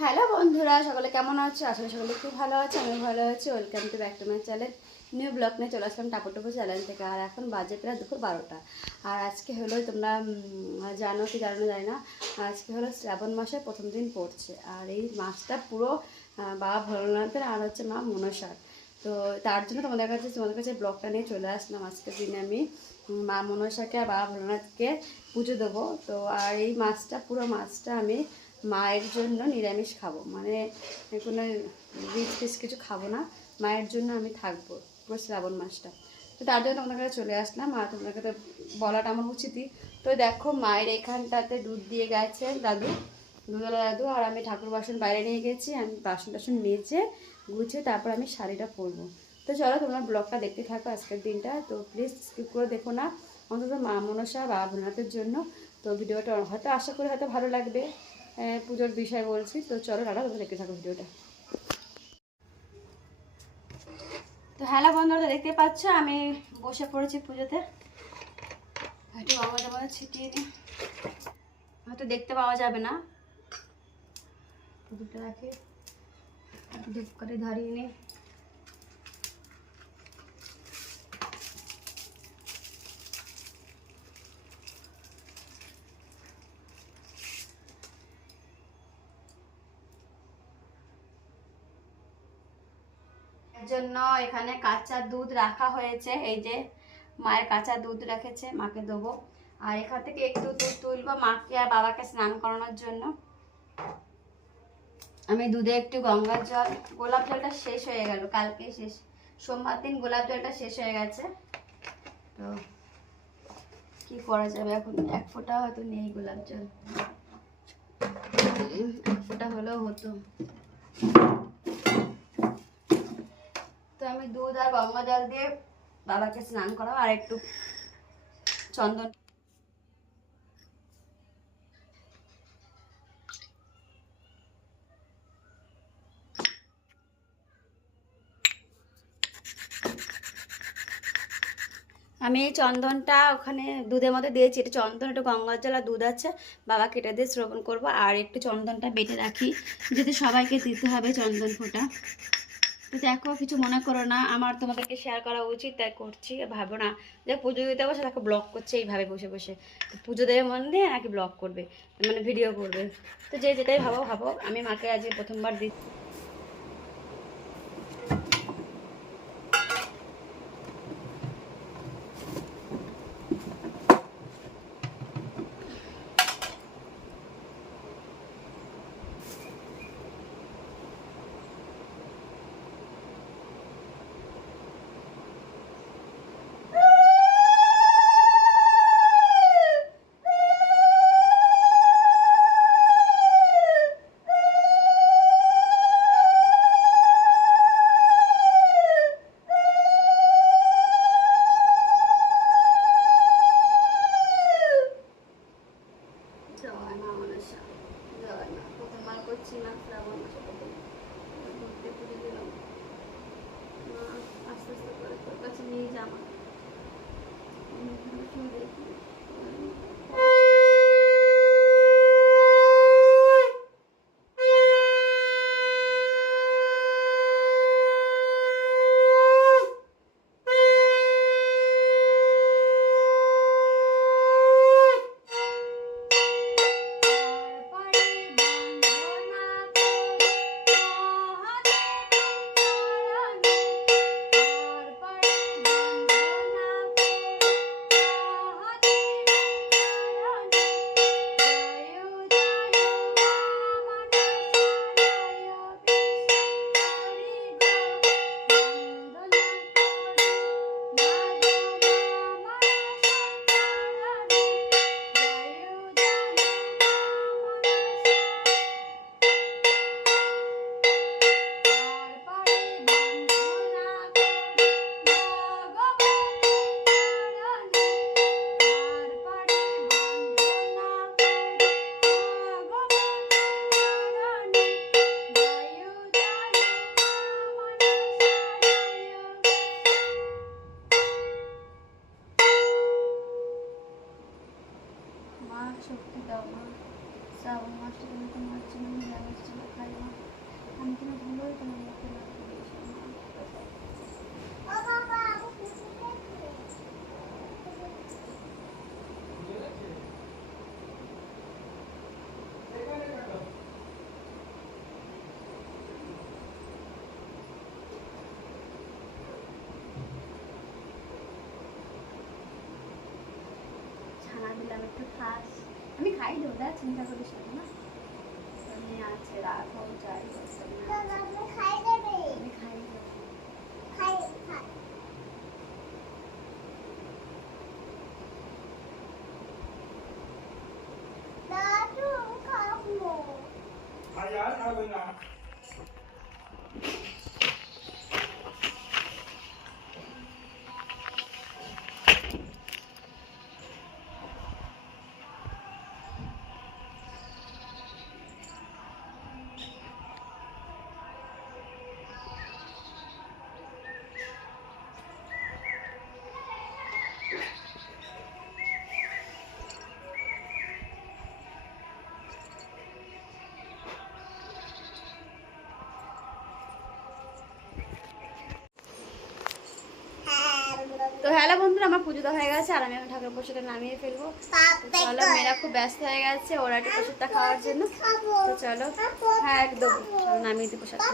Hello বন্ধুরা, সকলে কেমন আছো? আসলে সকলে খুব ভালো আছে, আমি ভালো আছি। Welcome to back to my channel. New blog নিয়ে চলে আসলাম টাপুটুপু চ্যানেল থেকে। আর এখন বাজে প্রায় দুপুর 12টা। আর আজকে হলো, তোমরা জানো কি জানো না জানি না, আজকে হলো শ্রাবণ মাসের প্রথম দিন পড়ছে। আর এই মাসটা পুরো বাবা ভোলানাথের আর হচ্ছে মা মনসার। তো তার জন্য তোমাদের কাছে ব্লগটা নিয়ে চলে আসলাম। আজকের দিনে আমি মা মনসাকে আর বাবা ভোলানাথকে পুজো দেবো। তো আর এই মাছটা পুরো মাছটা আমি মায়ের জন্য নিরামিষ খাবো, মানে কোনো রিচ ফিচ কিছু খাবো না। মায়ের জন্য আমি থাকবো পুরো শ্রাবণ মাসটা। তো তার জন্য তোমাদের কাছে চলে আসলাম। আর তোমাদেরকে তো বলাটা আমার উচিতই। তো দেখো, মায়ের এখানটাতে দুধ দিয়ে গেছে দাদু, দুধওয়ালা দাদু। আর আমি ঠাকুর বাসন বাইরে নিয়ে গেছি। আমি বাসন টাসন মেজে গুছিয়ে তারপর আমি শাড়িটা পরবো। তো চলো, তোমরা ব্লগটা দেখতে থাকো আজকের দিনটা। তো প্লিজ স্কিপ করে দেখো না, অন্তত মা মনসা বাবা ভোলানাথের জন্য। তো ভিডিওটা হয়তো আশা করি হয়তো ভালো লাগবে, পুজোর বিষয় বলছি। তো চলো দাদা, তোমরা দেখতে থাকো ভিডিওটা। তো হ্যালো বন্ধুরা, দেখতে পাচ্ছ আমি বসে পড়েছি পুজোতে। একটু আমাদের মধ্যে ছিটিয়ে দিই, হয়তো দেখতে পাওয়া যাবে না। পুজোটা রাখি, ধূপ করে ধরিয়ে নিই। এর জন্য এখানে কাঁচা দুধ রাখা হয়েছে। এই যে মায়ের কাঁচা দুধ রেখেছে, মাকে দেবো। আর এখান থেকে একটু দুধ তুলবো মাকে আর বাবাকে স্নান করানোর জন্য। আমি দুধে একটু গঙ্গার জল, গোলাপ জলটা শেষ হয়ে গেল কালকে, শেষ সোমবার দিন গোলাপ জলটা শেষ হয়ে গেছে। তো কি করা যাবে এখন, এক ফোঁটা হয়তো নেই গোলাপ জল, এক ফোঁটা হলেও হতো। তো আমি দুধ আর গঙ্গা জল দিয়ে বাবাকে স্নান করাবো। আর একটু চন্দন, আমি এই চন্দনটা ওখানে দুধের মধ্যে দিয়েছি। এটা চন্দন, একটু গঙ্গার জল আর দুধ আছে, বাবা কেটে দিয়ে শ্রবণ করবো। আর একটু চন্দনটা বেটে রাখি, যদি সবাইকে দিতে হবে চন্দন ফোঁটা। তো দেখো, কিছু মনে করো না, আমার তোমাদেরকে শেয়ার করা উচিত, তাই করছি। ভাবো না যে পুজো দিতে বসে তাকে ব্লগ করছে এইভাবে বসে বসে। তো পুজো দেবে মন দিয়ে নাকি ব্লগ করবে, মানে ভিডিও করবে। তো যে যেটাই ভাবো ভাবো, আমি মাকে আজকে প্রথমবার দিচ্ছি। জয় মা মনসা, জয় মা। প্রথমবার করছি মা শ্রাবণ মাসে, প্রথম ঘুরতে পুজো দিলাম। মা আস্তে আস্তে করে তোর কাছে নিয়ে যা আমাকে। দেখি দেখ, চিন্তা করিস না। আমি আছে, রাখো, যাই আমি খাই দেবো। তো হ্যালো বন্ধুরা, আমার পুজো তো হয়ে গেছে আর আমি এখন ঠাকুর প্রসাদটা নামিয়ে ফেলবো। চলো, মেয়েরা খুব ব্যস্ত হয়ে গেছে ওরা একটু প্রসাদটা খাওয়ার জন্য। তো চলো, হ্যাঁ একদম, নামিয়ে দিই প্রসাদটা।